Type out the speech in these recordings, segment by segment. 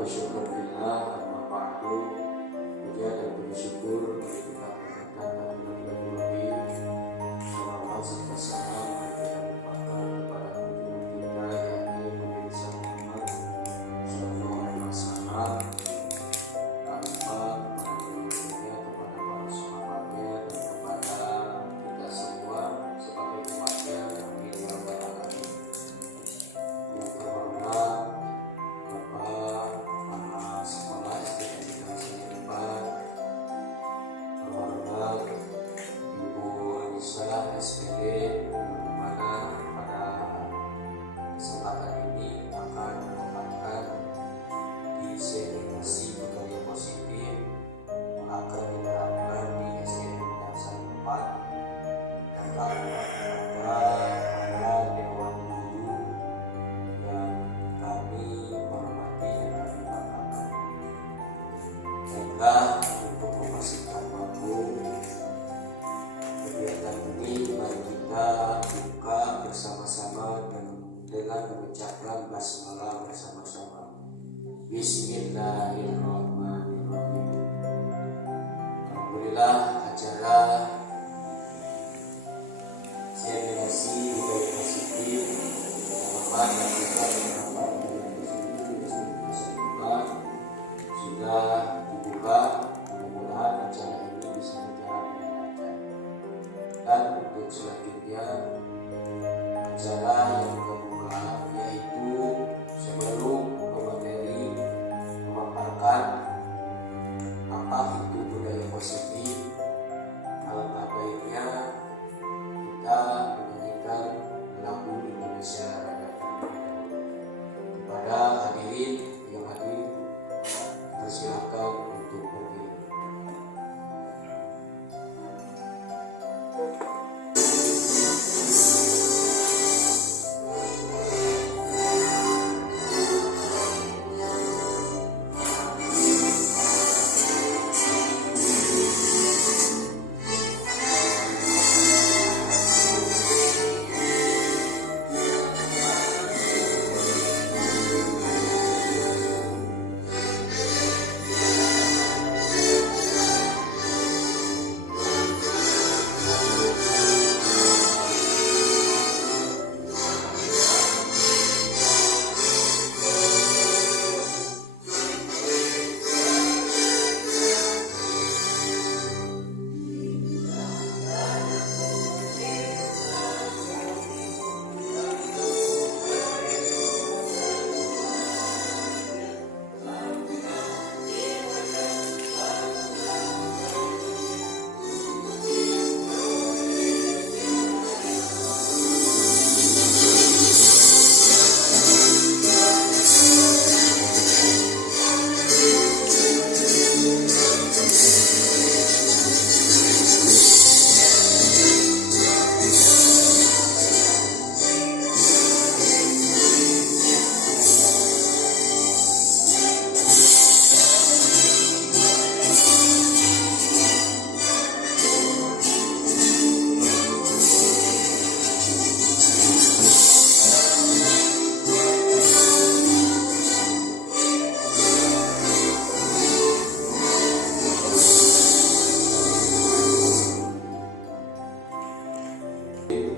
wa syukurillah amma ba'du. Puja dan bersyukur bagi kita berkata salawat serta salam kepada junjungan kita yakni Nabi Muhammad sallallahu alaihi wasallam, tanpa kepada keluarganya, kepada para sahabatnya, dan kepada kita semua sebagai umatnya. Amin ya rabbal alamin. Yang terhormat Bapak Kepala Sekolah SD Negeri 4, terhormat Ibu Anissa SPD, yang mana pada kesempatan ini akan mengangkat diseminasi budaya positif yang akan diterapkan di SD Negeri 4, dan terhormat kepada Dewan Guru yang kami hormati dan kami banggakan. Baiklah, untuk memastikan waktu kegiatan ini, mari kita buka bersama-sama dengan mengucapkan basmalah bersama-sama. Bismillahirrahmanirrahim. Alhamdulillah, acara seminasi budaya positif yang kita berharap sudah dibuka. Mudah-mudahan acara ini bisa berjalan dengan lancar. Dan untuk selanjutnya, acara yang kedua yaitu sebelum pemateri memaparkan apa itu budaya positif, alangkah baiknya kita menyanyikan lagu Indonesia Raya terlebih dahulu. Kepada hadirin yang hadir, persilakan untuk berdiri.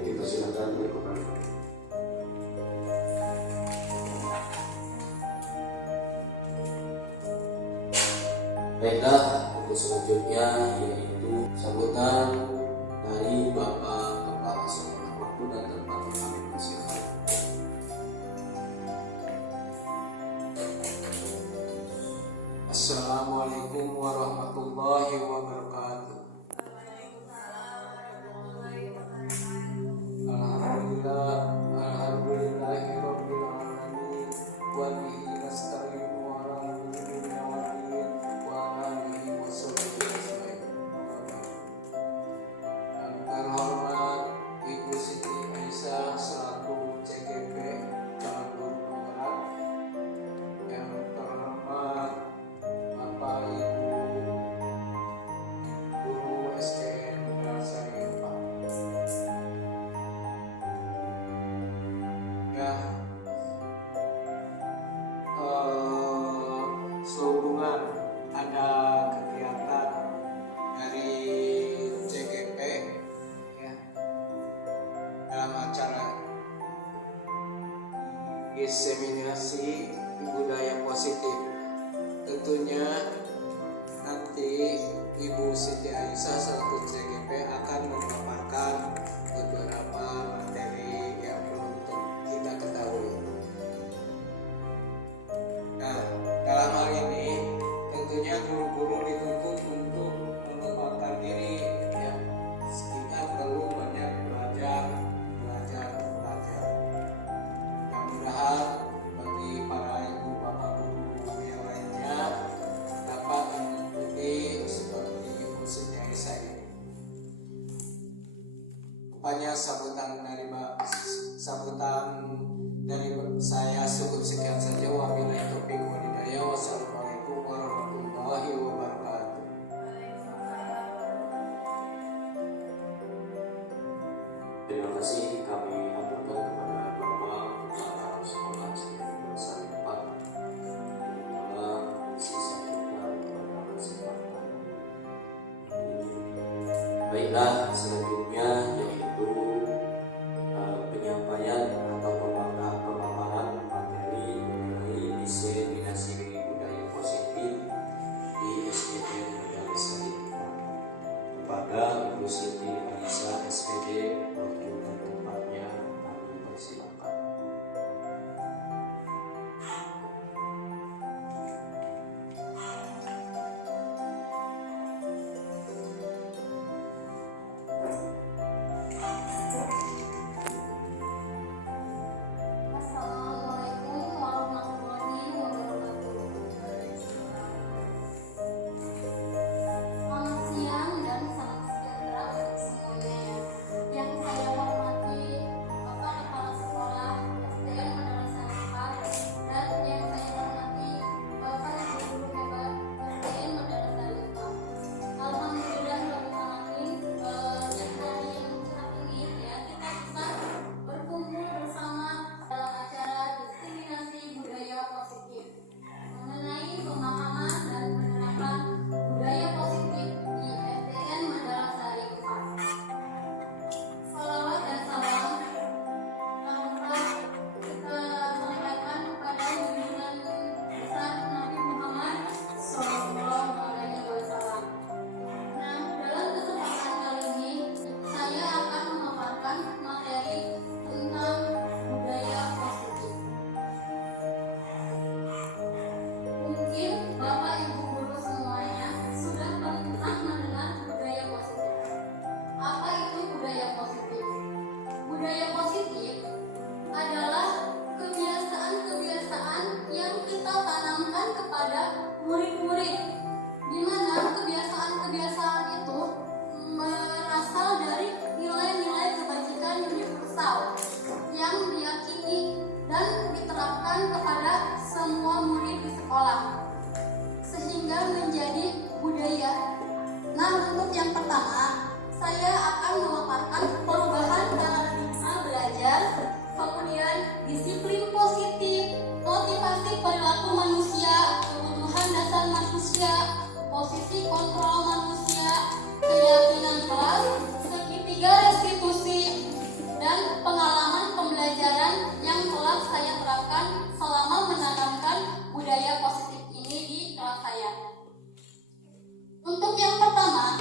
Kita silakan berkembang. Baiklah, untuk selanjutnya yaitu sambutan dari Bapak Kepala Sekolah. Waktu dan tempat yang kami persilakan. Assalamualaikum warahmatullahi wabarakatuh. Alhamdulillahirabbil alamin wa bihi nasta'inu ala umuri dunya wad din wa alihi washabbihi ajmain. Yang terhormat Ibu Siti Aisyah selaku CGP Catur Barat, yang terhormat Bapak Ibu saya cukup sekian saja. Wabillahi taufiq wal hidayah. Wassalamualaikum warahmatullahi wabarakatuh. Terima kasih kami aturkan kepada Bapak Kepala Sekolah SDN Desa 4 telah mengisi sambutan pada kesempatan ini. Baiklah, selanjutnya yaitu penyampaian atau pemaparan materi mengenai diseminasi budaya positif di SDN Desa 4 kepada Ibu Siti Anissa SPD. Waktu dan tempatnya kami persilakan. Assalamualaikum warahmatullahi wabarakatuh. Selamat siang dan salam sejahtera untuk semuanya ya. Yang saya hormati Bapak Kepala Sekolah SDN Madrasah 4 dan yang saya hormati Bapak Ibu Guru hebat SDN Madrasah 4. Alhamdulillah Rabbil Alamin, yang hari yang cerah ini ya kita bisa berkumpul bersama dalam acara diseminasi budaya positif mengenai pemahaman dan penerapan budaya positif di SDN Madrasah 4. Salawat dan salam telah kita sampaikan kepada junjungan besar Nabi Muhammad Sallallahu Alaihi Wasallam. Nah, dalam kesempatan kali ini saya akan memaparkan materi tentang budaya positif. Mungkin Bapak Ibu guru semuanya sudah pernah mendengar budaya positif. Apa itu budaya positif? Budaya positif adalah kebiasaan-kebiasaan yang kita tanamkan kepada murid-murid, di mana kebiasaan-kebiasaan itu berasal dari nilai-nilai kebajikan universal yang diyakini dan diterapkan kepada semua murid di sekolah sehingga menjadi budaya. Nah, untuk yang pertama, saya akan memaparkan perubahan paradigma belajar, kemudian disiplin positif, motivasi perilaku manusia, kebutuhan dasar manusia, posisi kontrol manusia, keyakinan kelas, segitiga restitusi, dan pengalaman pembelajaran yang telah saya terapkan selama menanamkan budaya positif ini di kelas saya. Untuk yang pertama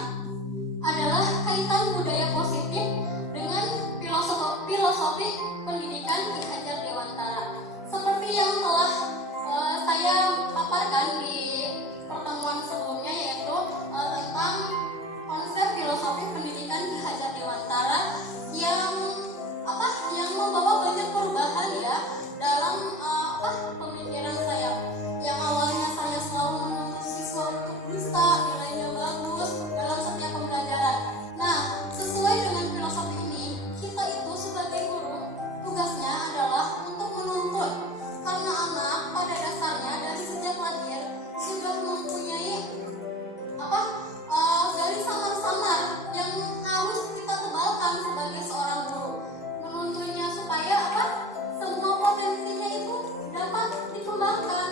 adalah kaitan budaya positif dengan filosofi pendidikan Ki Hajar Dewantara. Seperti yang telah saya paparkan di pertemuan sebelumnya, yaitu tentang konsep filosofi pendidikan Ki Hajar Dewantara yang membawa banyak perubahan ya dalam pemikiran saya. Yang awalnya saya selalu menuntut siswa untuk bisa nilainya bagus dalam setiap pembelajaran. Nah, sesuai dengan filosofi ini, kita itu sebagai guru tugasnya adalah untuk menuntut, karena anak pada dasarnya dari sejak lahir sudah mempunyai dari samar-samar yang harus kita tebalkan sebagai seorang guru, menuntunnya supaya semua potensinya itu dapat dikembangkan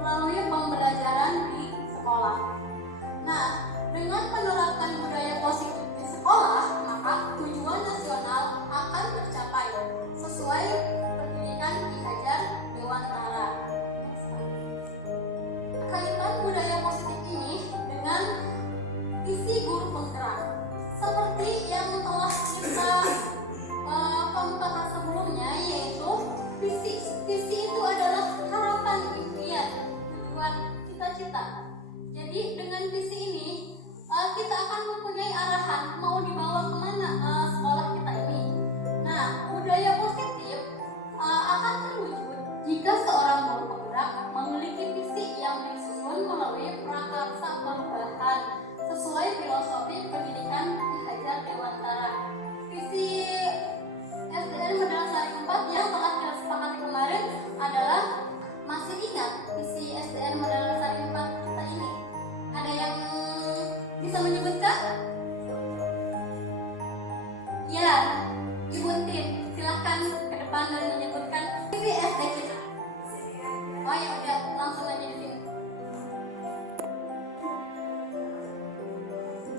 melalui pembelajaran di sekolah. Nah, dengan menerapkan budaya positif di sekolah, maka tujuan nasional akan tercapai sesuai pendidikan Ki Hajar Dewantara. Kaitan budaya positif ini dengan visi guru penggerak, seperti yang telah kita bahas sebelumnya, yaitu visi itu adalah harapan, impian, tujuan, cita-cita. Jadi dengan visi ini kita akan mempunyai arahan mau dibawa kemana sekolah kita ini. Nah, budaya positif akan terwujud jika seorang guru penggerak memiliki visi yang disusun melalui prakarsa perubahan sesuai filosofi pendidikan Ki Hajar Dewantara. visi SDN Medalasari 4 yang telah kita sepakati kemarin adalah, masih ingat visi SDN Medalasari 4 kita ini? Ada yang bisa menyebutkan? Ya, Ibu Tin, silahkan ke depan dan menyebutkan visi SD kita. Oh ya udah, langsung aja di sini.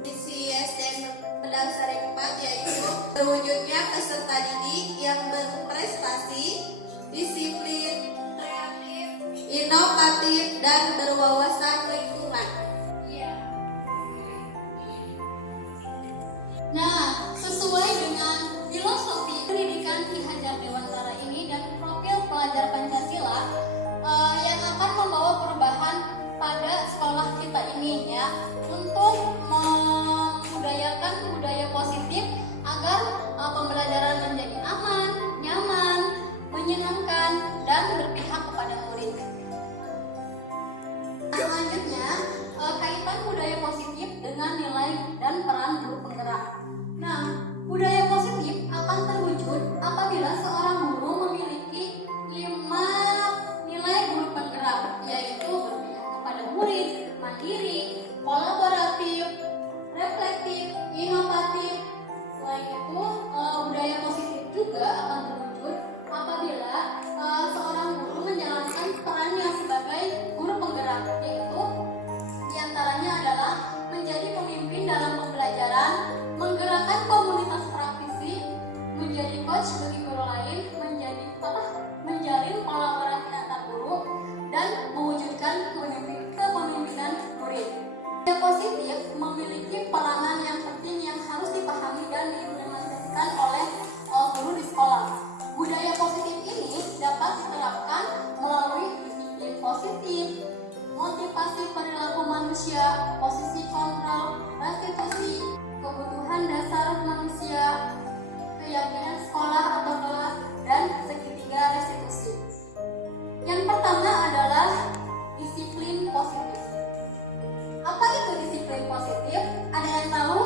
Visi SDN Medalasari 4 yaitu terwujudnya peserta didik yang berprestasi, disiplin, kreatif, inovatif, dan berwawasan lingkungan. Iya. Nah, sesuai dengan filosofi pendidikan Ki Hajar Dewantara ini dan profil pelajar Pancasila yang akan membawa perubahan pada sekolah kita ini ya, untuk memudayakan budaya positif agar pembelajaran menjadi aman, nyaman, menyenangkan, dan berpihak kepada murid. Selanjutnya, kaitan budaya positif dengan nilai dan peran guru penggerak. Nah, budaya positif akan terwujud apabila seorang guru memiliki 5 nilai guru penggerak, yaitu berpihak kepada murid, mandiri, kolaboratif, reflektif, inovatif. Selain itu, budaya positif juga akan terwujud apabila seorang guru menjalankan perannya sebagai guru penggerak, yaitu diantaranya adalah menjadi pemimpin dalam pembelajaran, menggerakkan komunitas praktisi, menjadi coach bagi guru lain, menjalin kolaborasi antar guru, dan mewujudkan kepemimpinan murid. Budaya positif memiliki peranan yang penting yang harus dipahami dan diimplementasikan oleh guru di sekolah. Budaya positif ini dapat diterapkan melalui disiplin positif, motivasi perilaku manusia, posisi kontrol, restitusi, kebutuhan dasar manusia, keyakinan sekolah atau kelas, dan segitiga restitusi. Yang pertama adalah disiplin positif. Apa itu disiplin positif? Ada yang tahu?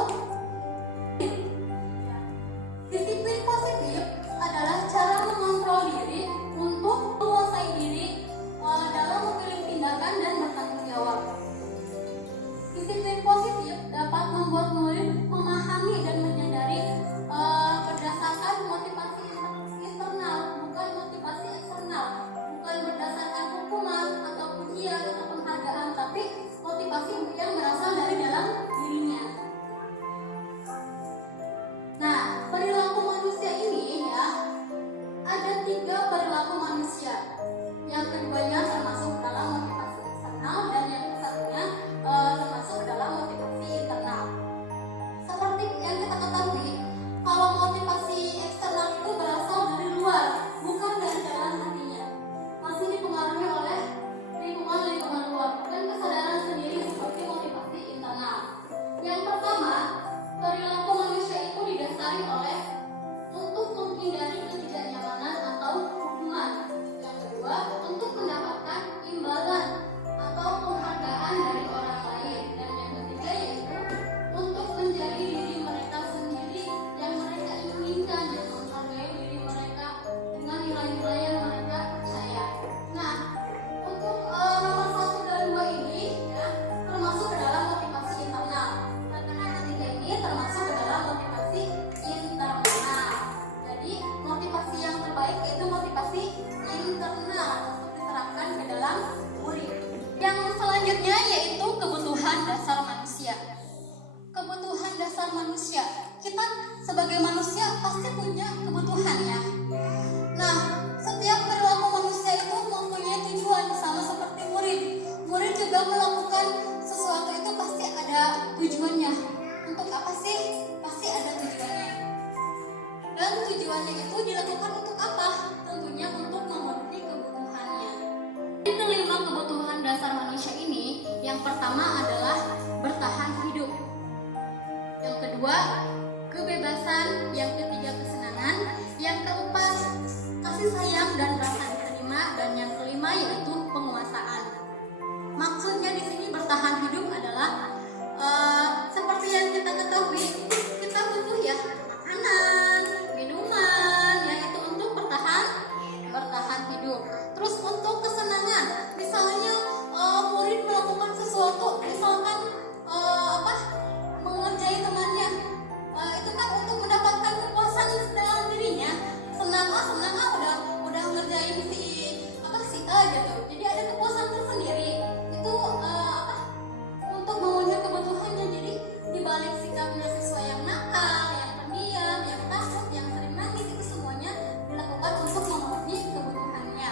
Disiplin positif adalah cara mengontrol diri untuk menguasai diri dalam memilih tindakan dan bertanggung jawab. Disiplin positif dapat membuat murid memahami dan menyadari berdasarkan motivasi internal, bukan motivasi eksternal, bukan berdasarkan hukuman atau pujian atau penghargaan, tapi motivasi yang berasal dari dalam dirinya. Nah, perilaku manusia ini ya, ada 3 perilaku manusia. Yang keduanya termasuk dalam motivasi eksternal dan yang satunya termasuk dalam motivasi internal. Seperti yang kita ketahui, kalau motivasi eksternal itu berasal dari luar, bukan dari dalam hatinya. Masih dipengaruhi oleh lingkungan luar, bukan kesadaran sendiri seperti motivasi internal. Yang pertama, perilaku manusia itu didasari oleh untuk menghindari ketidaknyamanan atau hukuman. Yang kedua, untuk mendapatkan imbalan atau penghargaan dari orang lain. Dan yang ketiga yaitu untuk menjadi diri mereka sendiri yang mereka inginkan dan menghargai diri mereka dengan nilai-nilai yang mereka percaya. Nah, untuk nomor 1 dan 2 ini ya, termasuk ke dalam motivasi internal. Dan yang ketiga ini termasuk ke dalam motivasi internal. Jadi motivasi yang terbaik yaitu motivasi internal untuk diterapkan ke dalam murid. Yang selanjutnya yaitu kebutuhan dasar manusia. Kebutuhan dasar manusia. Kita sebagai manusia pasti punya kebutuhan ya. Nah, setiap perilaku manusia itu mempunyai tujuan, sama seperti murid. Murid juga melakukan sesuatu itu pasti ada tujuannya. Untuk apa sih? Pasti ada tujuannya. Dan tujuannya itu dilakukan untuk apa? Tentunya untuk memenuhi kebutuhannya. Dari kelima kebutuhan dasar manusia ini, yang pertama adalah bertahan hidup. Yang kedua, kebebasan. Yang ketiga, kesenangan. Yang keempat, kasih sayang dan rasa diterima. Dan yang kelima yaitu penguasaan. Maksudnya di sini bertahan hidup adalah seperti yang kita ketahui, kita butuh ya makanan, sesuatu, misalkan mengerjai temannya, itu kan untuk mendapatkan kepuasan dalam dirinya. Senang udah ngerjain si A gitu, jadi ada kepuasan tersendiri. Itu untuk memenuhi kebutuhannya. Jadi dibalik sikapnya siswa yang nakal, yang pendiam, yang takut, yang sering nangis, itu semuanya dilakukan untuk memenuhi kebutuhannya.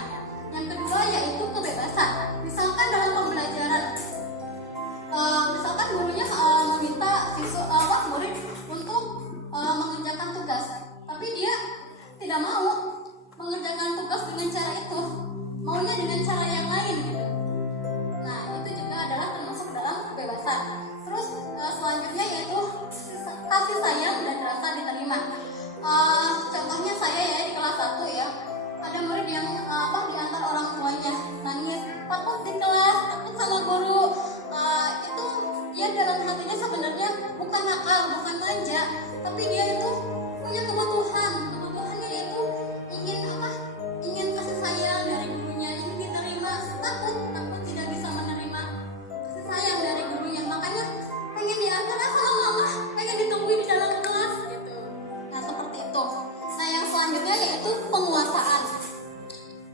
Yang kedua yaitu kebebasan. Misalkan dalam pembelajaran, misalkan gurunya meminta murid untuk mengerjakan tugas, tapi dia tidak mau mengerjakan tugas dengan cara itu, maunya dengan cara yang lain gitu. Nah, itu juga adalah termasuk dalam kebebasan. Terus selanjutnya yaitu kasih sayang dan rasa diterima. Contohnya saya ya di kelas 1 ya, ada murid yang diantar orang tuanya nangis, takut di kelas, takut sama guru. Itu dia dalam hatinya sebenarnya bukan nakal, bukan manja, tapi dia itu punya kebutuhannya yaitu ingin kasih sayang dari gurunya, ingin diterima, takut tidak bisa menerima kasih sayang dari gurunya, makanya pengen diantar sama mama, pengen ditungguin di dalam kelas gitu. Nah, seperti itu. Nah, yang selanjutnya yaitu penguasaan.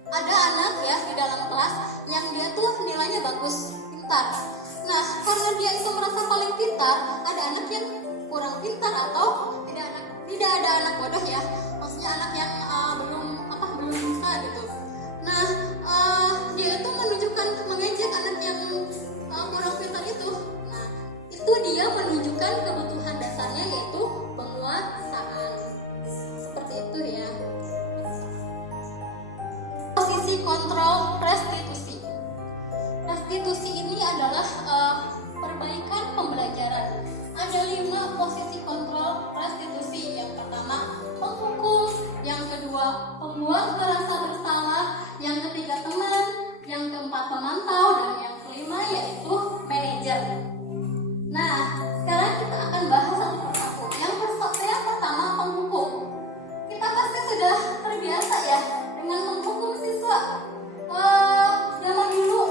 Ada anak ya di dalam kelas yang dia tuh nilainya bagus, pintar. Nah, karena dia itu merasa paling pintar, ada anak yang kurang pintar atau tidak ada anak bodoh ya, maksudnya anak yang belum bisa gitu. Nah, dia itu mengejek anak yang kurang pintar itu. Nah, itu dia menunjukkan kebutuhan dasarnya yaitu penguasaan. Seperti itu ya. Posisi kontrol restitusi. Restitusi ini adalah perbaikan pembelajaran. Ada 5 posisi kontrol restitusi. Yang pertama, penghukum. Yang kedua, pembuat merasa bersalah. Yang ketiga, teman. Yang keempat, pemantau. Dan yang kelima yaitu manajer. Nah, sekarang kita akan bahas satu persatu. Yang pertama, penghukum. Kita pasti sudah terbiasa ya dengan menghukum siswa. Zaman dulu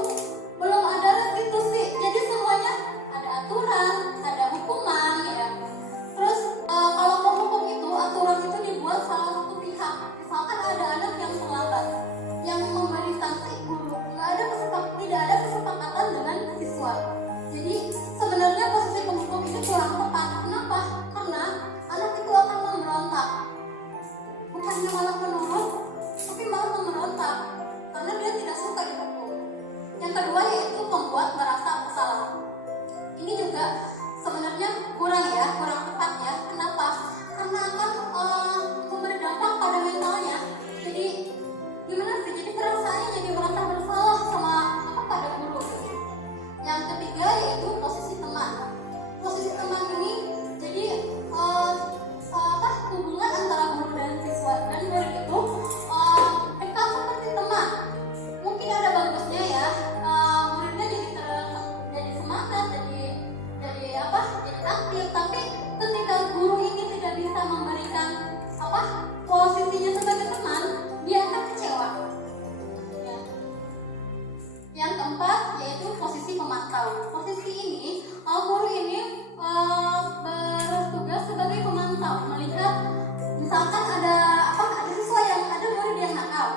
belum ada restitusi, jadi semuanya ada aturan, ada hukuman ya. Terus kalau penghukum itu, aturan itu dibuat salah satu pihak. Misalkan ada anak yang terlambat, yang memberi sanksi guru, tidak ada kesepakatan dengan siswa. Jadi sebenarnya posisi penghukum ini kurang tepat. Kenapa? Karena anak itu akan memberontak, bukannya malah menurut, tapi malah memberontak karena dia tidak suka dihukum. Yang kedua yaitu membuat merasa bersalah. Ini juga sebenarnya kurang tepat ya. Kenapa? Karena akan memberi dampak pada mentalnya. Jadi gimana sih? Jadi perasaannya jadi merasa bersalah sama pada guru. Yang ketiga yaitu posisi teman. Posisi teman ini jadi hubungan antara guru dan siswa dan murid itu dekat seperti teman. Mungkin ada bagusnya ya, muridnya jadi semangat, jadi aktif. Tapi ketika guru ini tidak bisa memberikan posisinya sebagai teman, dia akan kecewa. Ya. Yang keempat yaitu posisi pemantau. Posisi ini guru ini bertugas sebagai pemantau, melihat misalkan ada siswa yang ada murid yang nakal,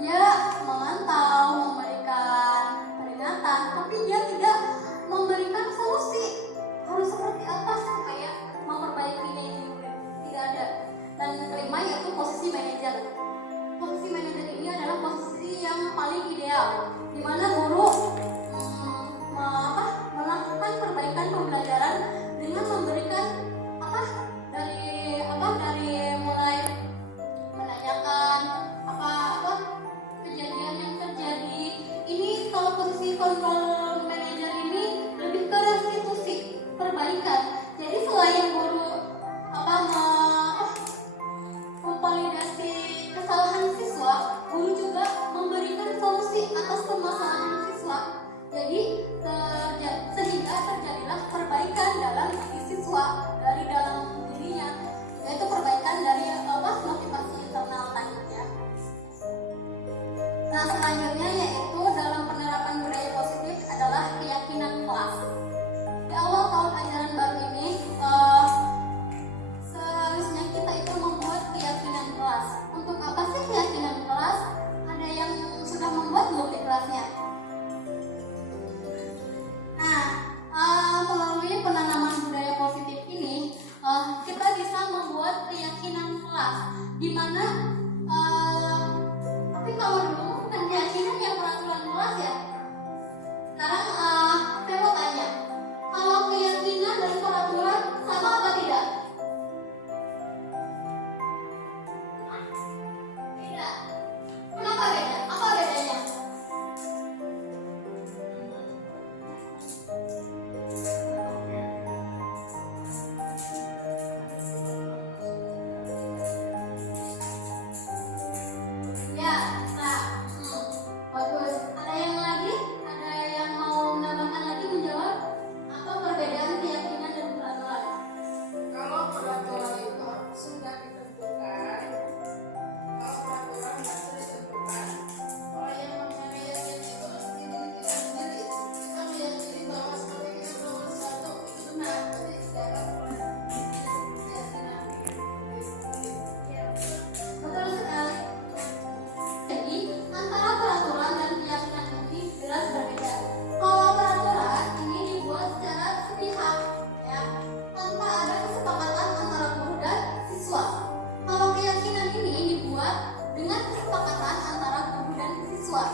dia memantau, memberikan peringatan, tapi dia tidak memberikan solusi harus seperti apa supaya memperbaikinya ini murid, tidak ada. Dan yang kelima yaitu posisi manajer. Posisi manajer ini adalah posisi yang paling ideal, di mana guru melakukan perbaikan pembelajaran dengan memberikan dari mulai menanyakan kejadian yang terjadi. Ini kalau posisi kontrol manajer ini lebih ke restitusi, perbaikan. Jadi selain guru memvalidasi kesalahan siswa, guru juga memberikan solusi atas permasalahan kelasnya. Nah, melalui penanaman budaya positif ini, kita bisa membuat keyakinan kelas, di mana tapi kalau dulu bukan keyakinan yang peraturan kelas ya. Sekarang saya mau tanya, kalau keyakinan dan peraturan sama apa tidak? Tidak. Kenapa beda? Apa bedanya? Ya, nah, bagus. Ada yang lagi? Ada yang mau menambahkan lagi menjawab? Apa perbedaan keyakinan dan peraturan? Kalau peraturan itu sudah ditentukan, kalau peraturan nggak sudah ditentukan, kalau yang namanya keyakinan itu harus diri kita sendiri. Kita meyakini bahwa seperti kita melakukan sesuatu itu benar, jadi sedangkan keyakinan Betul sekali. Jadi, antara peraturan dan keyakinan ini jelas berbeda. Kalau peraturan ini dibuat secara sepihak, ya, tanpa ada kesepakatan antara guru dan siswa. Kalau keyakinan ini dibuat dengan kesepakatan antara guru dan siswa,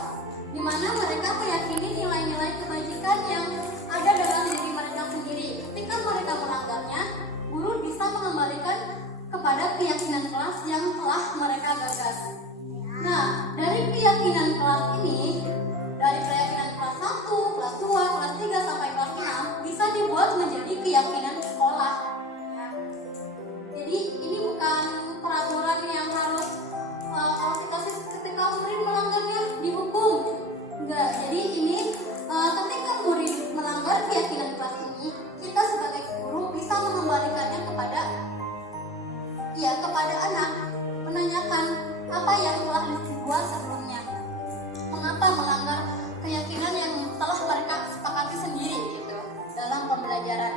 di mana mereka meyakini nilai-nilai kebajikan yang ada dalam diri mereka sendiri. Ketika mereka melanggarnya, guru bisa mengembalikan kepada keyakinan kelas yang telah mereka gagas. Nah, dari keyakinan kelas ini, dari keyakinan kelas 1, kelas 2, kelas 3 sampai kelas 6 bisa dibuat menjadi keyakinan sekolah. Jadi ini bukan peraturan yang harus kalau ketika murid melanggarnya dihukum. Enggak. Jadi ini ketika murid melanggar keyakinan kelas ini, kita sebagai guru bisa mengembalikannya kepada anak, menanyakan apa yang telah dibuat sebelumnya, mengapa melanggar keyakinan yang telah mereka sepakati sendiri gitu dalam pembelajaran.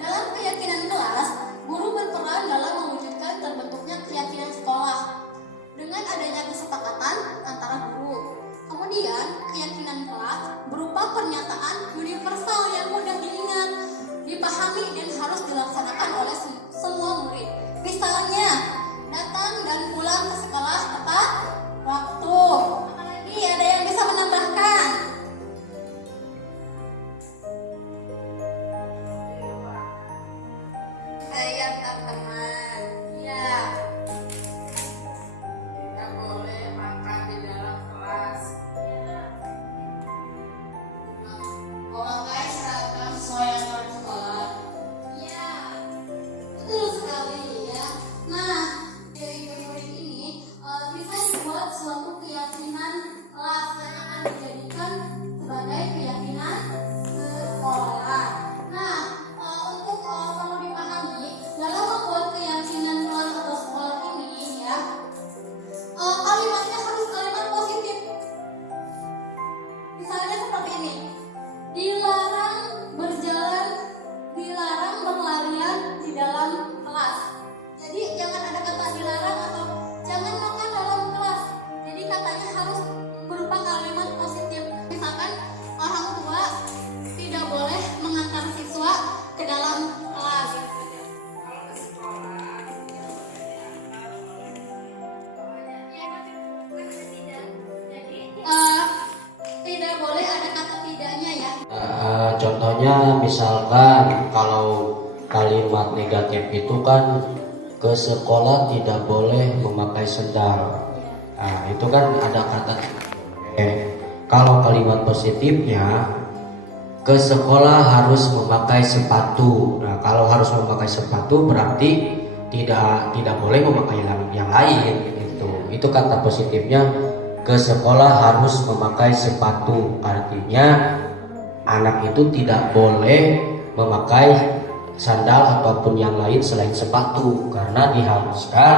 Dalam keyakinan kelas, guru berperan dalam mewujudkan terbentuknya keyakinan sekolah dengan adanya kesepakatan antara guru. Kemudian keyakinan kelas berupa pernyataan universal yang mudah diingat, dipahami dan harus dilaksanakan oleh semua murid. Misalnya, datang dan pulang ke sekolah tepat waktu. Apalagi ada yang bisa menambahkan? Saya teman. Ya, tidak boleh makan di dalam kelas. Memakai seragam sesuai aturan sekolah. ya, betul sekali ya. Nah, dari murid ini bisa dibuat suatu keyakinan kelas yang akan dijadikan sebagai keyakinan sekolah. Nah, untuk perlu dipahami dalam membuat keyakinan kelas atau sekolah ini ya, kalimatnya harus kalimat positif. Misalnya seperti ini, dilarang berjalan, dilarang berlarian di dalam kelas. Jadi jangan ada kata dilarang atau jangan makan dalam kelas. Jadi katanya harus berupa kalimat positif. Misalkan orang tua tidak boleh mengantar siswa ke dalam kelas. Kalau ke sekolah tidak boleh diantar Tidak boleh ada kata tidaknya ya. Contohnya misalkan kalau kalimat negatif itu kan ke sekolah tidak boleh memakai sendal. Nah, itu kan ada kata kalau kalimat positifnya ke sekolah harus memakai sepatu. Nah, kalau harus memakai sepatu berarti tidak boleh memakai yang lain gitu. Itu kata positifnya, ke sekolah harus memakai sepatu. Artinya anak itu tidak boleh memakai sandal ataupun yang lain selain sepatu, karena diharuskan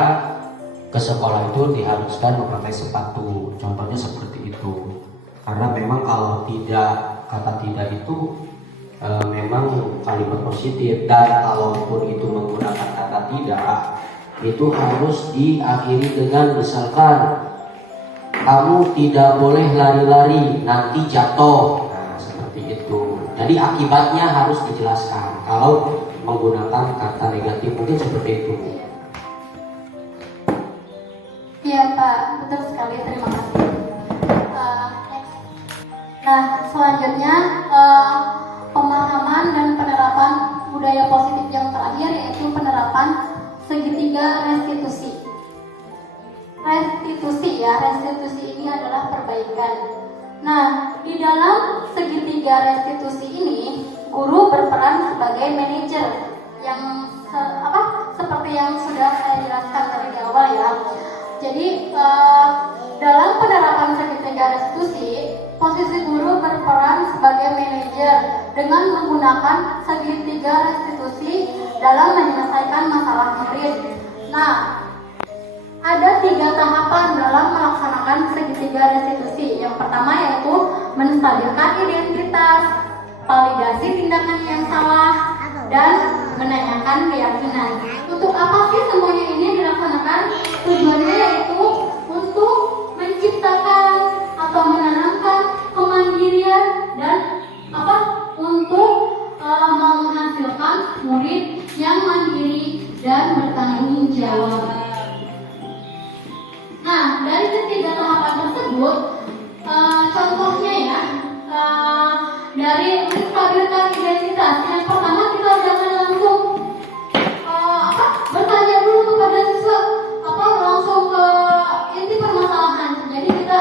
ke sekolah itu diharuskan memakai sepatu. Contohnya seperti itu. Karena memang kalau tidak, kata tidak itu memang kalimat positif, dan kalaupun itu menggunakan kata tidak, itu harus diakhiri dengan misalkan kamu tidak boleh lari-lari, nanti jatuh. Nah, seperti itu. Jadi akibatnya harus dijelaskan kalau menggunakan kata negatif, mungkin seperti itu. Iya Pak, betul sekali, terima kasih. Nah, selanjutnya pemahaman dan penerapan budaya positif yang terakhir yaitu penerapan segitiga restitusi. Restitusi ini adalah perbaikan. Nah, di dalam segitiga restitusi ini, guru berperan sebagai manajer yang seperti yang sudah saya jelaskan dari awal ya. Jadi dalam penerapan segitiga restitusi, posisi guru berperan sebagai manajer dengan menggunakan segitiga restitusi dalam menyelesaikan masalah murid. Nah, ada 3 tahapan dalam melaksanakan segitiga restitusi. Yang pertama yaitu menstabilkan identitas, validasi tindakan yang salah, dan menanyakan keyakinan. Untuk apa sih semuanya ini dilaksanakan? Tujuannya yaitu untuk menciptakan atau menanamkan kemandirian dan untuk menghasilkan murid yang mandiri dan bertanggung jawab. Nah, dari ketiga tahapan tersebut, contohnya ya, dari menstabilkan identitas. Yang pertama, kita jangan langsung bertanya dulu kepada siswa, langsung ke inti permasalahan. Jadi kita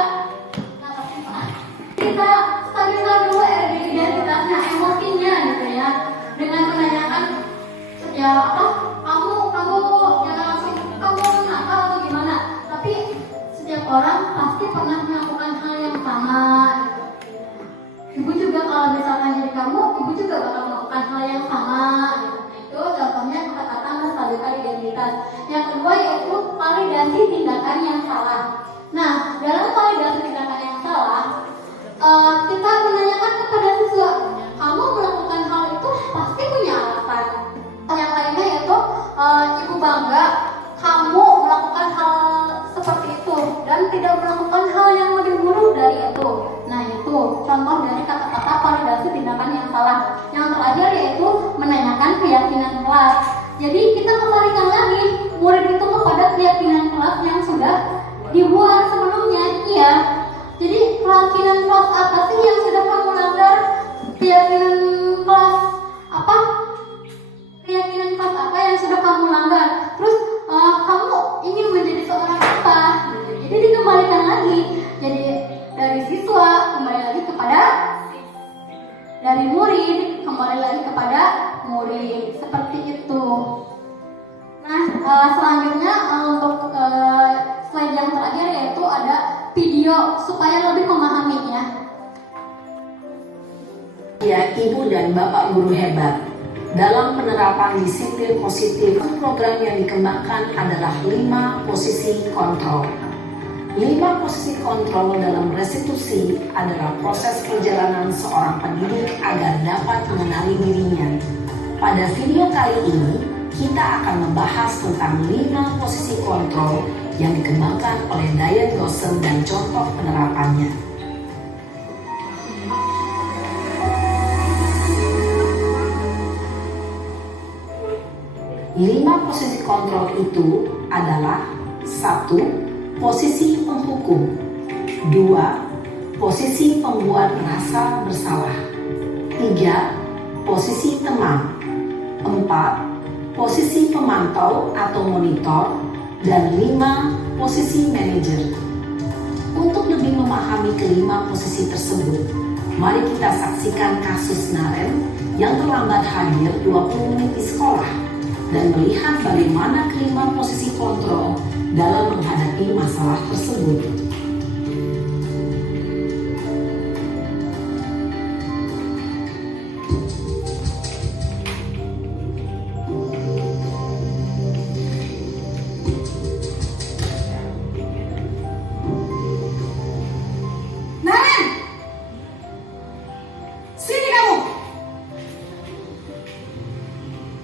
stabilkan dulu identitasnya, emosinya gitu ya, dengan menanyakan ya kamu jangan langsung kamu nakal atau gimana. Tapi setiap orang pasti pernah melakukan hal yang sama. Ibu juga kalau misalkan jadi kamu, ibu juga bakal melakukan hal yang sama. Itu contohnya kata-kata menstabilkan identitas. Yang kedua yaitu validasi tindakan yang salah. Nah, dalam validasi tindakan yang salah, kita menanyakan kepada siswa, kamu melakukan hal itu pasti punya alasan. Yang lainnya yaitu ibu bangga kamu melakukan hal seperti itu dan tidak melakukan hal yang lebih buruk dari itu. Nah, itu contoh dari kata-kata validasi tindakan yang salah. Yang terakhir yaitu menanyakan keyakinan kelas. Jadi kita kembalikan lagi murid itu kepada keyakinan kelas yang sudah dibuat sebelumnya. Iya. Jadi keyakinan kelas apa sih yang sudah kamu langgar? Keyakinan kelas apa? Keyakinan kelas apa yang sudah kamu langgar? Terus kamu ingin menjadi seorang apa? Jadi dikembalikan lagi. Jadi dari siswa kembali lagi kepada dari murid kembali lagi kepada murid, seperti itu. Nah, selanjutnya untuk slide yang terakhir yaitu ada video supaya lebih memahami ya. Ya, Ibu dan Bapak guru hebat. Dalam penerapan disiplin positif, program yang dikembangkan adalah 5 posisi kontrol. 5 posisi kontrol dalam restitusi adalah proses perjalanan seorang pendidik agar dapat mengenali dirinya. Pada video kali ini, kita akan membahas tentang 5 posisi kontrol yang dikembangkan oleh Diane Gosem dan contoh penerapannya. 5 posisi kontrol itu adalah 1. Posisi penghukum, 2. Posisi pembuat merasa bersalah, 3. Posisi teman, 4. Posisi pemantau atau monitor, dan 5. Posisi manajer. Untuk lebih memahami kelima posisi tersebut, mari kita saksikan kasus Naren yang terlambat hadir 20 menit di sekolah dan melihat bagaimana kelima posisi kontrol dalam menghadapi masalah tersebut. Naren, sini kamu.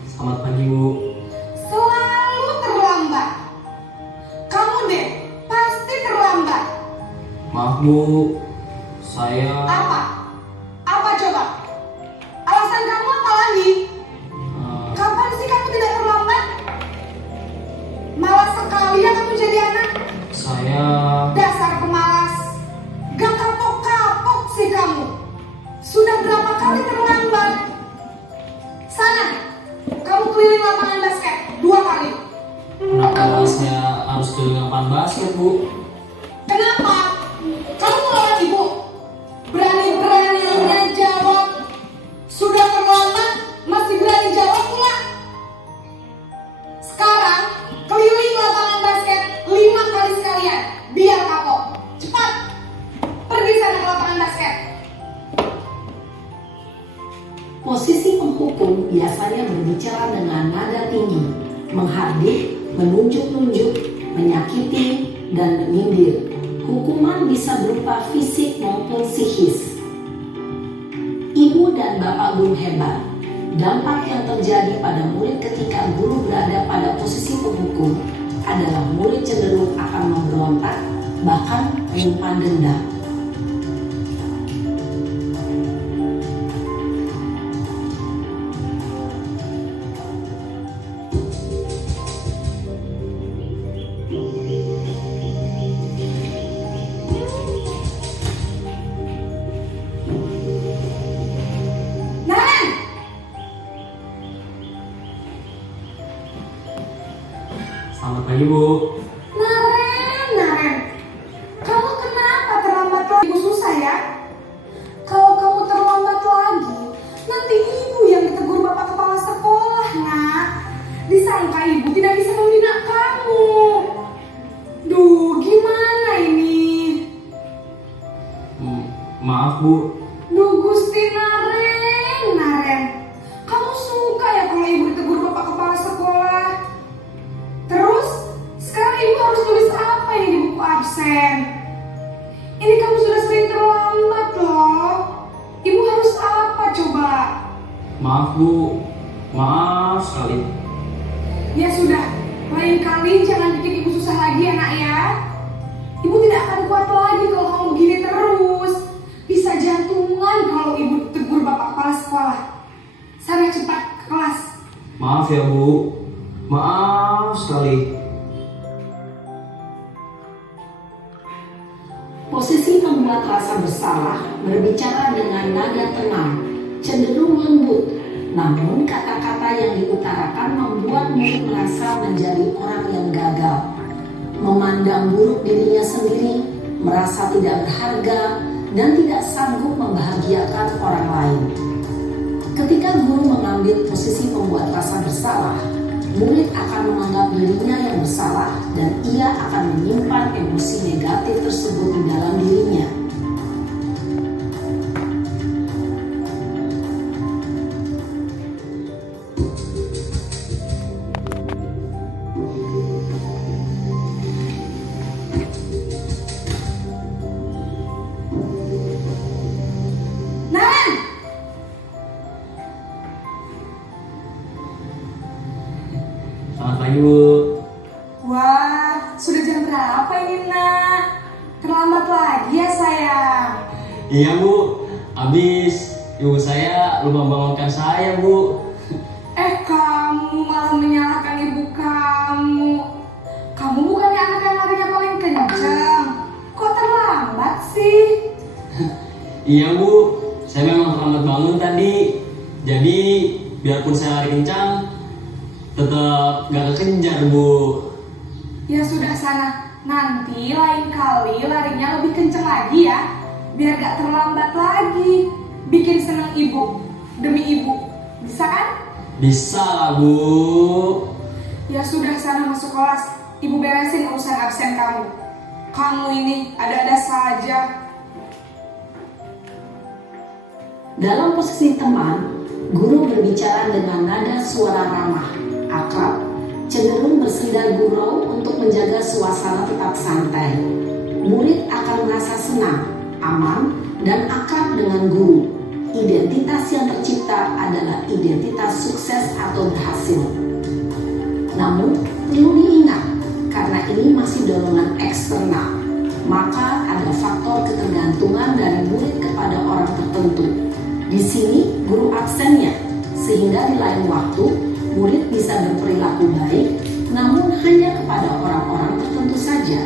Selamat pagi, Bu. Selalu terlambat. Kamu deh pasti terlambat. Maaf Bu, saya Apa? Apa coba? Alasan kamu apa lagi? Kapan sih kamu tidak terlambat? Malas sekali ya kamu jadi anak. saya Dasar pemalas. Gak kapok-kapok sih kamu. Sudah berapa kali terlambat? Sana, kamu keliling lapangan basket 2 kali. kenapa saya harus keliling lapangan basket Bu? Kenapa? Kamu melawan ibu. Berani-beraninya jawab. Sudah terlambat, masih berani jawab pula. Sekarang, keliling lapangan basket 5 kali sekalian. Biar kapok. Cepat. Pergi sana ke lapangan basket. Posisi penghukum biasanya berbicara dengan nada tinggi, menghardik, menunjuk-nunjuk, menyakiti, dan menyindir. Hukuman bisa berupa fisik maupun psikis. Ibu dan bapak guru hebat. Dampak yang terjadi pada murid ketika guru berada pada posisi penghukum adalah murid cenderung akan memberontak, bahkan menyimpan dendam. Naren! Selamat pagi Bu. Naren. Kamu kenapa terlambat lagi? Ibu susah ya? Kalau kamu terlambat lagi, nanti ibu yang ditegur bapak kepala sekolah, nak. Disangka ibu tidak bisa membina kamu. Duh, gimana ini? Maaf Bu. Duh, Gusti Naren. Kamu suka ya kalau ibu ditegur bapak kepala sekolah? Terus, sekarang ibu harus tulis apa ini di buku absen? Ini kamu sudah sering terlambat loh. Ibu harus apa coba? Maaf Bu. Maaf sekali. Ya sudah, lain kali jangan bikin ibu susah lagi ya nak ya. Ibu tidak akan kuat lagi kalau kamu begini terus. Bisa jantungan kalau ibu tegur bapak kepala sekolah. Sana cepat ke kelas. Maaf ya Bu. Maaf sekali. Posisi membuat rasa bersalah berbicara dengan nada tenang, cenderung lembut, namun kata-kata yang diutarakan membuat murid merasa menjadi orang yang gagal, memandang buruk dirinya sendiri, merasa tidak berharga, dan tidak sanggup membahagiakan orang lain. Ketika guru mengambil posisi membuat rasa bersalah, murid akan menganggap dirinya yang bersalah dan ia akan menyimpan emosi negatif tersebut di dalam dirinya. Naren! Selamat pagi Bu. Wah, sudah jam berapa ini nak? Terlambat lagi ya sayang. Iya Bu. Habis ibu saya lupa bangunkan saya Bu. Kamu malah menyalahkan ibu kamu. Kamu bukannya anak yang larinya paling kencang. Kok terlambat sih? Iya Bu. Saya memang terlambat bangun tadi. Jadi biarpun saya lari kencang, tetap gak kekejar Bu. Ya sudah sana. Nanti lain kali larinya lebih kencang lagi ya. Biar gak terlambat lagi. Bikin seneng ibu. Demi ibu. Bisa kan? Bisa lah Bu. Ya sudah sana masuk kelas. Ibu beresin urusan absen kamu. Kamu ini ada-ada saja. Dalam posisi teman, guru berbicara dengan nada suara ramah, akrab, cenderung bersenda gurau untuk menjaga suasana tetap santai. Murid akan merasa senang, aman, dan akrab dengan guru. Identitas yang tercipta adalah identitas sukses atau berhasil. Namun, perlu diingat, karena ini masih dorongan eksternal. maka ada faktor ketergantungan dari murid kepada orang tertentu. Di sini guru absennya, sehingga di lain waktu murid bisa berperilaku baik, namun hanya kepada orang-orang tertentu saja.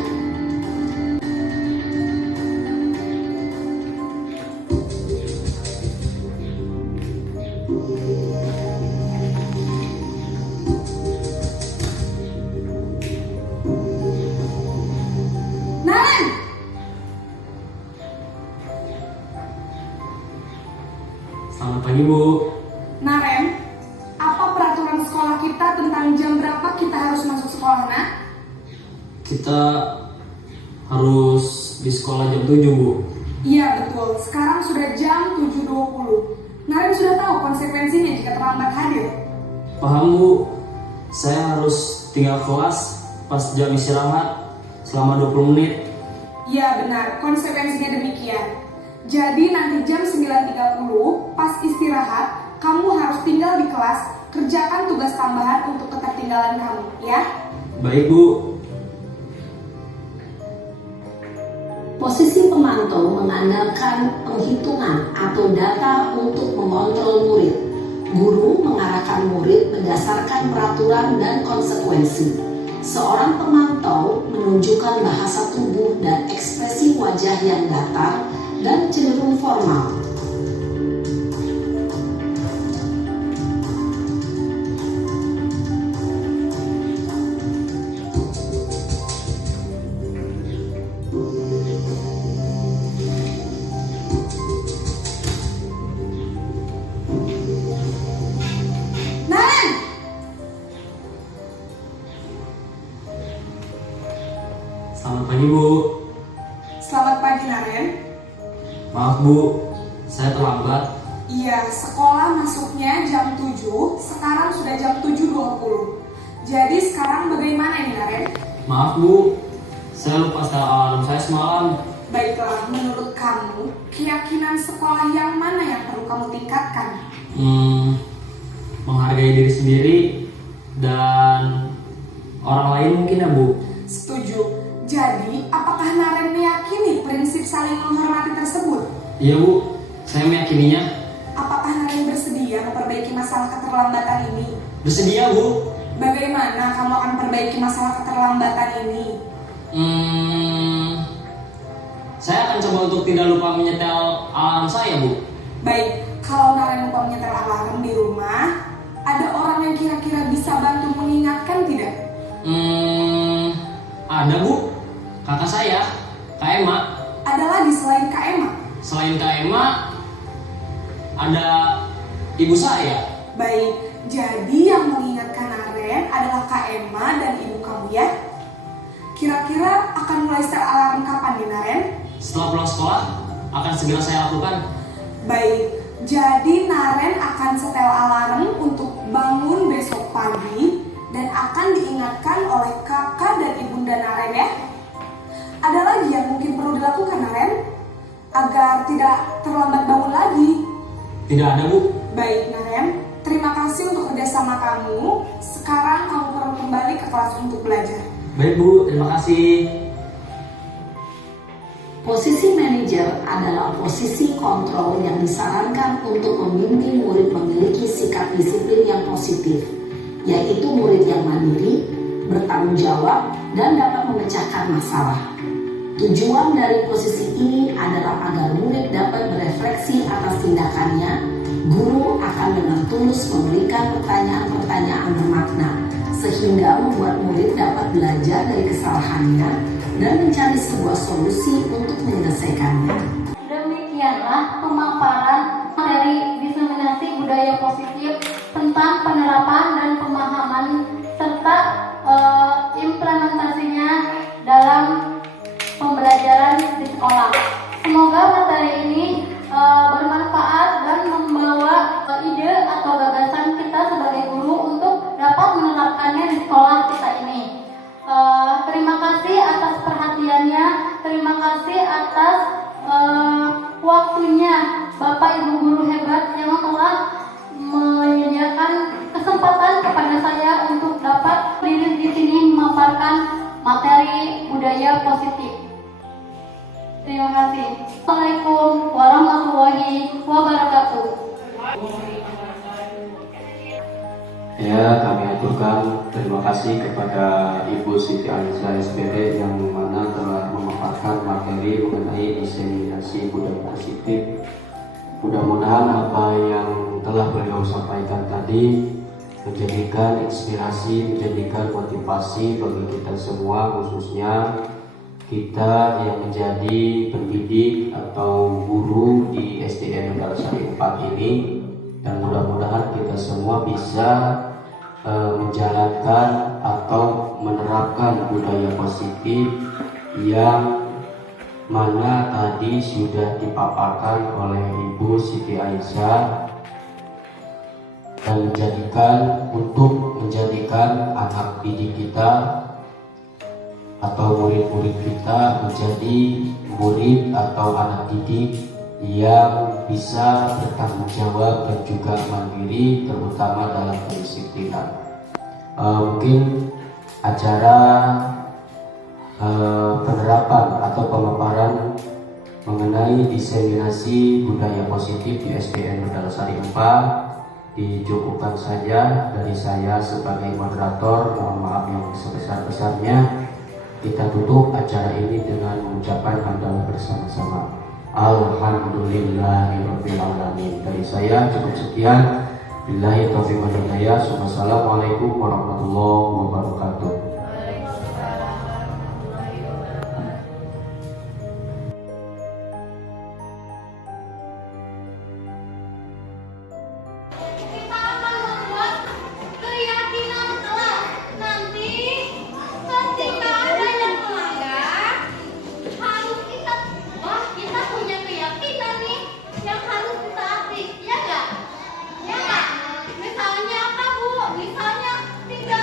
Naren, Selamat pagi, Bu. Naren, apa peraturan sekolah kita tentang jam berapa kita harus masuk sekolah, nak? Kita harus di sekolah jam 7, Bu. Iya betul, sekarang sudah jam 7.20. Naren sudah tahu konsekuensinya jika terlambat hadir. Paham, Bu. Saya harus tinggal kelas pas jam istirahat selama 20 menit. Iya benar, konsekuensinya demikian. Jadi nanti jam 9.30 pas istirahat, kamu harus tinggal di kelas, kerjakan tugas tambahan untuk ketertinggalan kamu, ya? Baik, Bu. Posisi pemantau mengandalkan penghitungan atau data untuk mengontrol murid. Guru mengarahkan murid berdasarkan peraturan dan konsekuensi. Seorang pemantau menunjukkan bahasa tubuh dan ekspresi wajah yang datar dan cenderung formal. Naren! Selamat pagi, Bu. Selamat pagi, Naren. Maaf, Bu. Saya terlambat. Iya, sekolah masuknya jam 7, sekarang sudah jam 7.20. Jadi sekarang bagaimana ini, Naren? Maaf, Bu. Saya lupa setel alarm saya semalam. Baiklah, menurut kamu, keyakinan sekolah yang mana yang perlu kamu tingkatkan? Menghargai diri sendiri dan orang lain mungkin ya, Bu. Setuju. Jadi, apakah Naren meyakini prinsip saling menghormati tersebut? Iya, Bu. Saya meyakininya. Apakah Naren bersedia memperbaiki masalah keterlambatan ini? Bersedia, Bu. Bagaimana kamu akan perbaiki masalah keterlambatan ini? Saya akan coba untuk tidak lupa menyetel alarm saya, Bu. Baik, kalau Naren lupa menyetel alarm di rumah, ada orang yang kira-kira bisa bantu mengingatkan tidak? Ada, Bu. Kakak saya, Kak Emma. Ada lagi selain Kak Emma? Selain Kak Emma, ada ibu saya. Baik, jadi yang mengingatkan Naren adalah Kak Emma dan ibu kamu ya? Kira-kira akan mulai setel alarm kapan nih, Naren? Setelah pulang sekolah, akan segera saya lakukan. Baik, jadi Naren akan setel alarm untuk bangun besok pagi dan akan diingatkan oleh kakak dan ibunda Naren ya. Ada lagi yang mungkin perlu dilakukan, Naren, agar tidak terlambat bangun lagi? Tidak ada, Bu. Baik, Naren, terima kasih untuk kerjasama kamu. Sekarang kamu perlu kembali ke kelas untuk belajar. Baik, Bu. Terima kasih. Posisi manajer adalah posisi kontrol yang disarankan untuk membimbing murid memiliki sikap disiplin yang positif, yaitu murid yang mandiri, bertanggung jawab, dan dapat memecahkan masalah. Tujuan dari posisi ini adalah agar murid dapat berefleksi atas tindakannya. Guru akan dengan tulus memberikan pertanyaan-pertanyaan bermakna, sehingga membuat murid dapat belajar dari kesalahannya dan mencari sebuah solusi untuk menyelesaikannya. Demikianlah pemaparan materi diseminasi budaya positif tentang penerapan dan pemahaman serta implementasinya dalam pembelajaran di sekolah. Semoga materi ini bermanfaat dan membawa ide atau gagasan kita sebagai guru untuk dapat menerapkannya di sekolah kita ini. Terima kasih atas perhatiannya, terima kasih atas waktunya Bapak Ibu guru hebat yang telah menyediakan kesempatan kepada saya untuk dapat berdiri di sini memaparkan materi budaya positif. Terima kasih. Assalamualaikum warahmatullahi wabarakatuh. Ya, kami aturkan terima kasih kepada Ibu Siti Aisyah SPD yang mana telah memaparkan materi mengenai diseminasi budaya positif. Mudah-mudahan apa yang telah beliau sampaikan tadi menjadikan inspirasi, menjadikan motivasi bagi kita semua, khususnya kita yang menjadi pendidik atau guru di SDN Negara Sari 4 ini, dan mudah-mudahan kita semua bisa menjalankan atau menerapkan budaya positif yang mana tadi sudah dipaparkan oleh Ibu Siti Aisyah, dan menjadikan anak didik kita atau murid-murid kita menjadi murid atau anak didik yang bisa bertanggung jawab dan juga mandiri, terutama dalam kedisiplinan. Mungkin acara penerapan atau pemaparan mengenai diseminasi budaya positif di SDN Negara Sari 4 dicukupkan saja dari saya sebagai moderator. Mohon maaf yang sebesar-besarnya. Kita tutup acara ini dengan mengucapkan hamdalah bersama-sama. Alhamdulillahirabbil alamin. Dari saya cukup sekian. Billahi taufiq wal hidayah. Wassalamualaikum warahmatullahi wabarakatuh. Kita akan membuat keyakinan kelak nanti ketika ada yang melanggar, harus kita punya keyakinan nih yang harus ditaati, ya enggak? Ya enggak? Misalnya apa Bu? Misalnya tidak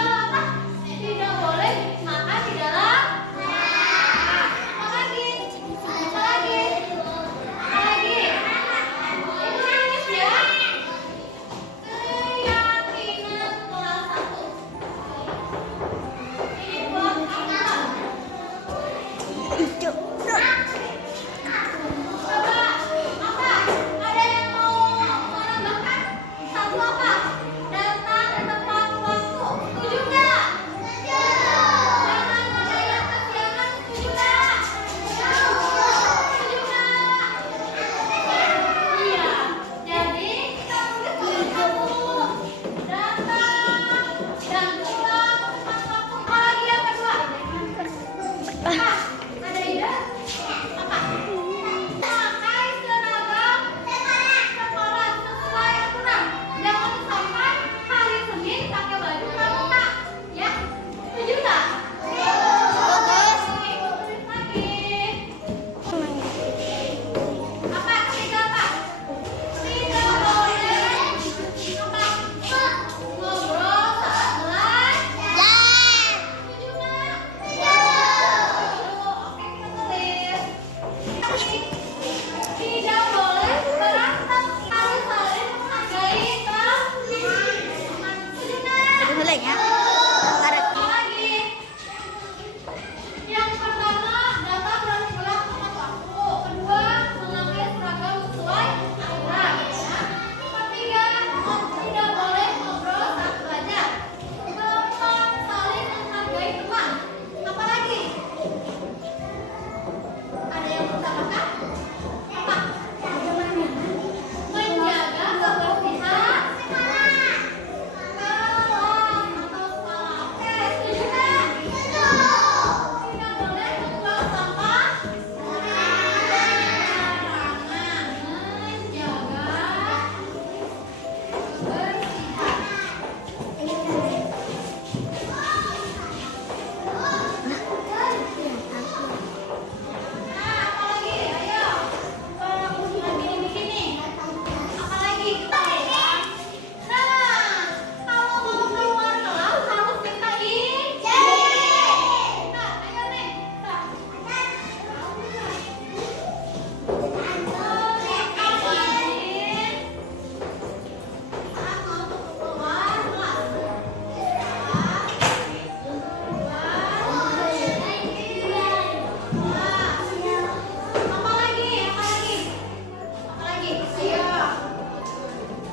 Ayo.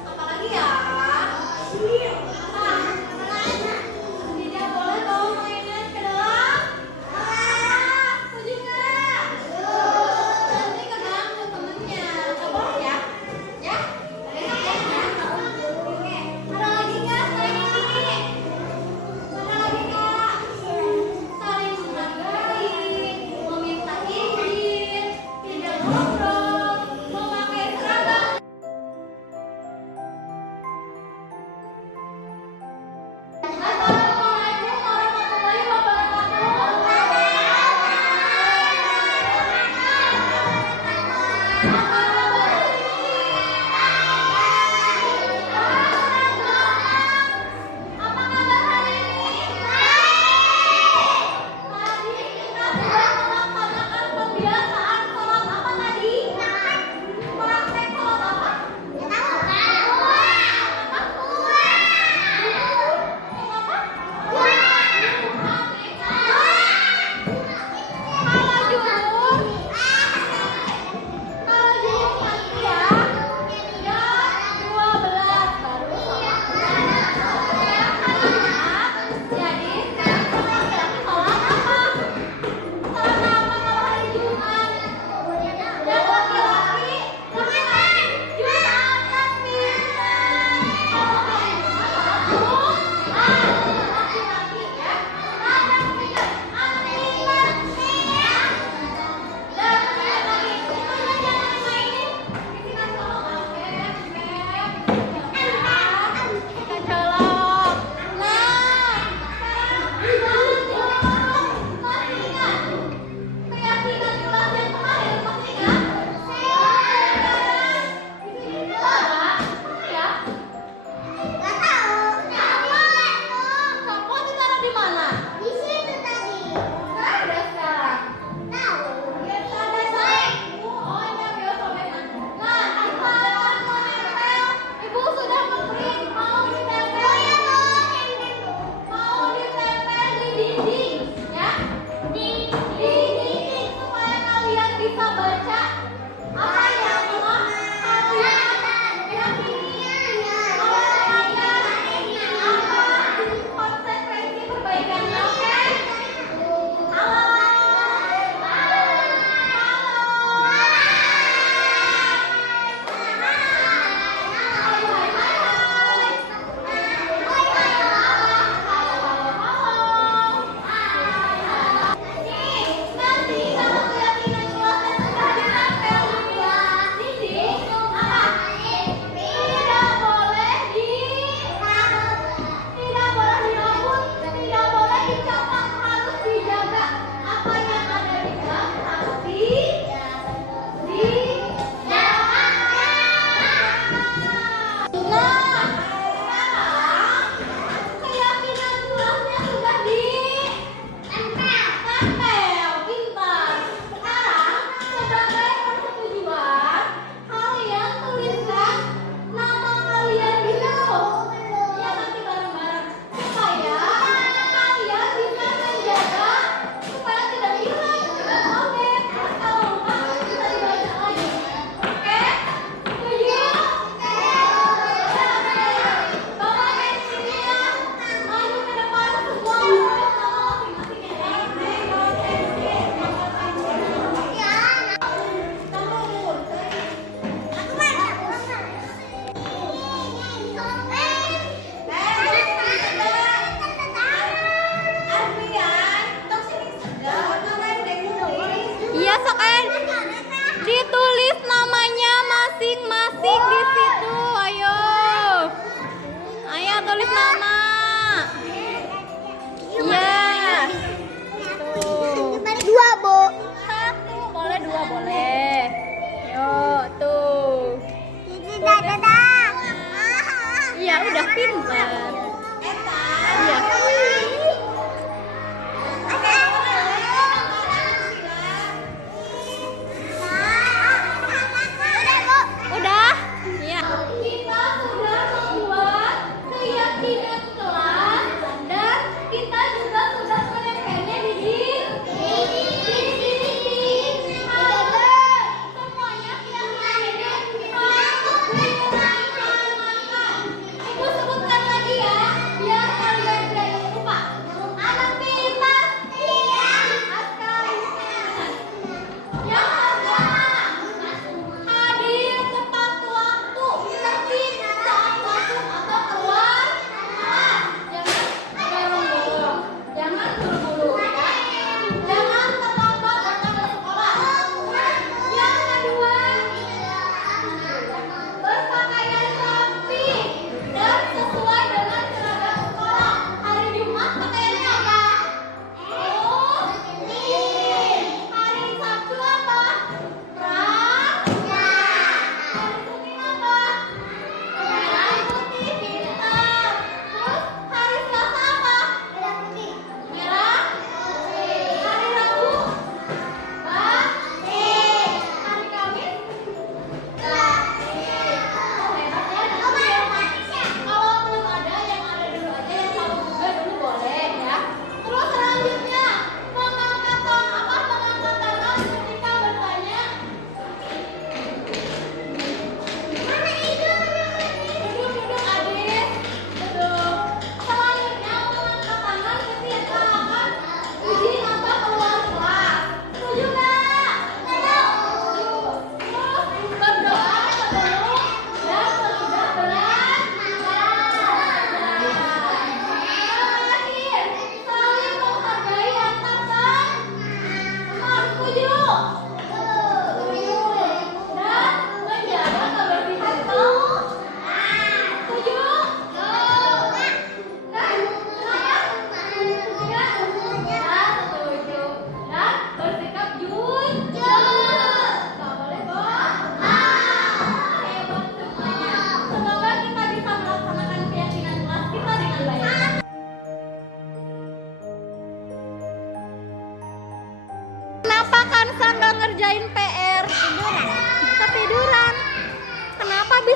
Apalagi ya? Tidak boleh bawa mainan ke dalam. Setuju nggak? Nanti ke dalam tuh temennya. Nggak boleh ya? Ya? Oke. Ada lagi nggak selain ini? Ada lagi nggak? Saling menghargai, meminta izin, tidak ngobrol, memakai seragam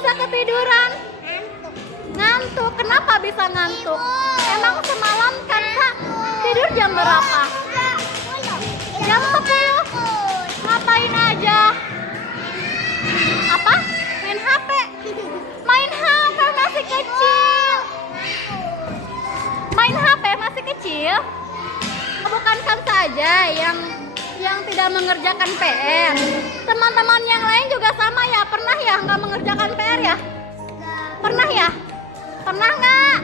bisa ketiduran? Ngantuk. Kenapa bisa ngantuk? Emang semalam Kansa tidur jam berapa? Jam 10. Ngapain aja? Apa? Main HP? Main HP masih kecil. Main HP masih kecil? Bukan Kansa aja yang tidak mengerjakan PR. Teman-teman yang lain juga sama ya? Pernah ya nggak mengerjakan PR ya? Pernah ya? Pernah nggak?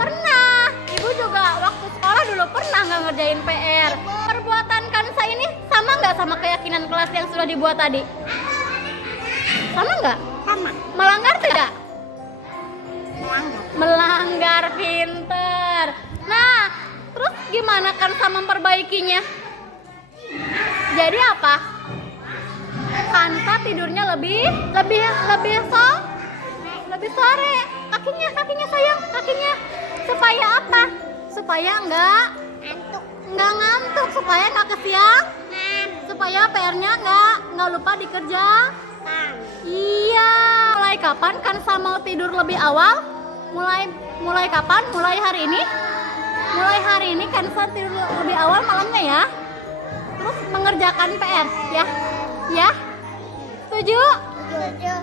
Pernah. Ibu juga waktu sekolah dulu pernah nggak ngerjain PR. Perbuatan Kansa ini sama nggak sama keyakinan kelas yang sudah dibuat tadi? Sama nggak? Sama. Melanggar tidak? Melanggar, pinter. Nah, terus gimana Kansa memperbaikinya? Jadi apa? Kansa tidurnya lebih sore. Kakinya sayang, kakinya. Supaya apa? Supaya nggak ngantuk, supaya nggak kesiang, supaya PR-nya nggak lupa dikerjakan. Iya. Mulai kapan Kansa mau tidur lebih awal? Mulai kapan? Mulai hari ini? Mulai hari ini Kansa tidur lebih awal malamnya ya. Terus mengerjakan PR ya. Ya? Setuju?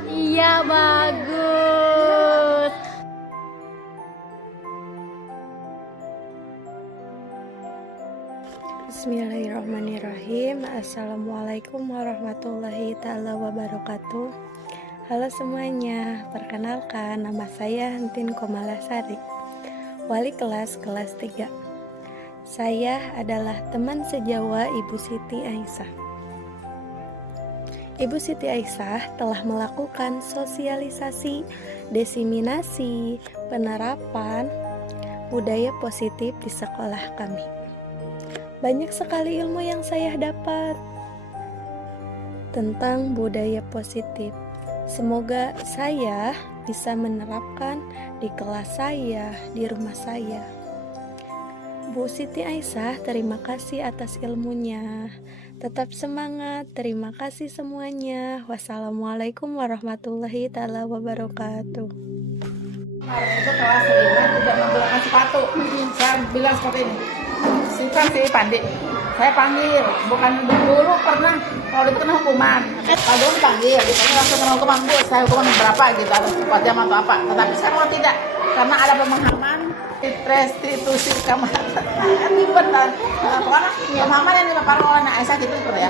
Iya, bagus. Bismillahirrahmanirrahim. Assalamualaikum warahmatullahi ta'ala wabarakatuh. Halo semuanya, perkenalkan nama saya Hentin Komalasari, wali kelas 3. Saya adalah teman sejawa Ibu Siti Aisyah. Ibu Siti Aisyah telah melakukan sosialisasi, diseminasi, penerapan budaya positif di sekolah kami. Banyak sekali ilmu yang saya dapat tentang budaya positif. Semoga saya bisa menerapkan di kelas saya, di rumah saya. Bu Siti Aisyah, terima kasih atas ilmunya. Tetap semangat, terima kasih semuanya. Wassalamualaikum warahmatullahi ta'ala wabarakatuh. Kemarin itu kelas 5 tidak menggunakan sepatu. Saya bilang seperti ini, si Pandi, saya panggil, bukan dulu pernah, kalau itu kena hukuman. Kalau dulu panggil, ditanya langsung kena hukuman, Bu, saya hukuman berapa gitu, atau 4 jam atau apa. Tetapi sekarang tidak, karena ada pemahaman restitusi kamar. Ribet kan, pokoknya pemahaman yang dipaparkan oleh Aisyah gitu ya.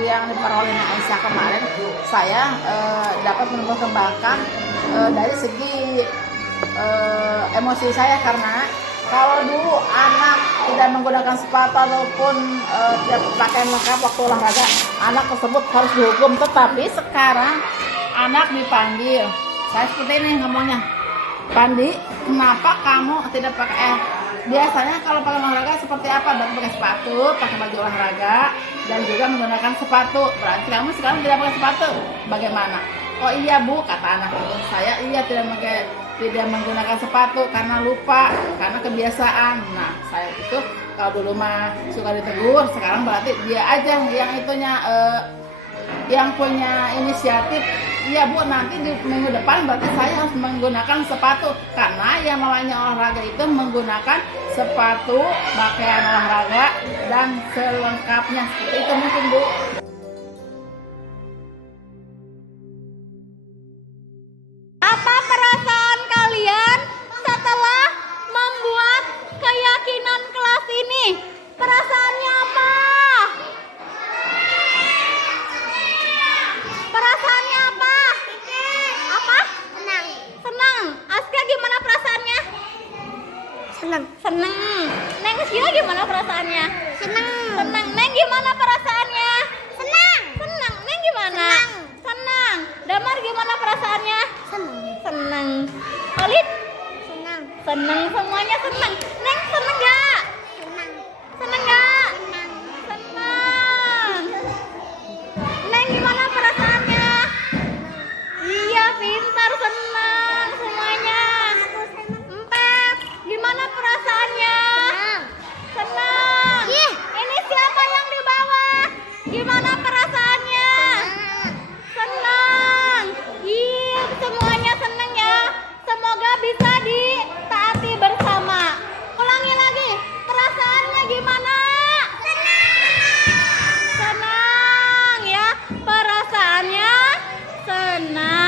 Yang dipaparkan oleh Aisyah kemarin, saya dapat mengembangkan dari segi emosi saya, karena kalau dulu anak tidak menggunakan sepatu ataupun tidak pakaian lengkap waktu olahraga, anak tersebut harus dihukum. Tetapi sekarang anak dipanggil, saya seperti ini ngomongnya, Pandi, kenapa kamu tidak pakai? Biasanya kalau pakai olahraga seperti apa? Berarti pakai sepatu, pakai baju olahraga, dan juga menggunakan sepatu. Berarti kamu sekarang tidak pakai sepatu. Bagaimana? Oh iya Bu, kata anak itu. Saya iya tidak menggunakan sepatu karena lupa, karena kebiasaan. Nah, saya itu kalau dulu mah suka ditegur, sekarang berarti dia aja yang itunya yang punya inisiatif. Iya Bu, nanti di minggu depan berarti saya harus menggunakan sepatu, karena yang namanya olahraga itu menggunakan sepatu, pakaian olahraga, dan selengkapnya. Seperti itu mungkin Bu. Apa perasaan kalian setelah membuat keyakinan kelas ini? Perasaannya apa? Perasaannya apa? Apa? Senang. Aska gimana perasaannya? Senang. Neng Sila gimana perasaannya? Senang. Neng gimana perasaannya? Senang. Neng gimana? Senang. Damar gimana perasaannya? Senang. Olid? Senang. Semuanya senang. Neng senang gak? Senang gak? Senang. Neng gimana perasaannya? Iya, pintar, senang semuanya. Empet, gimana perasaannya? Senang. Ini siapa yang di bawah? Gimana perasaannya? Senang. Iya, tenang.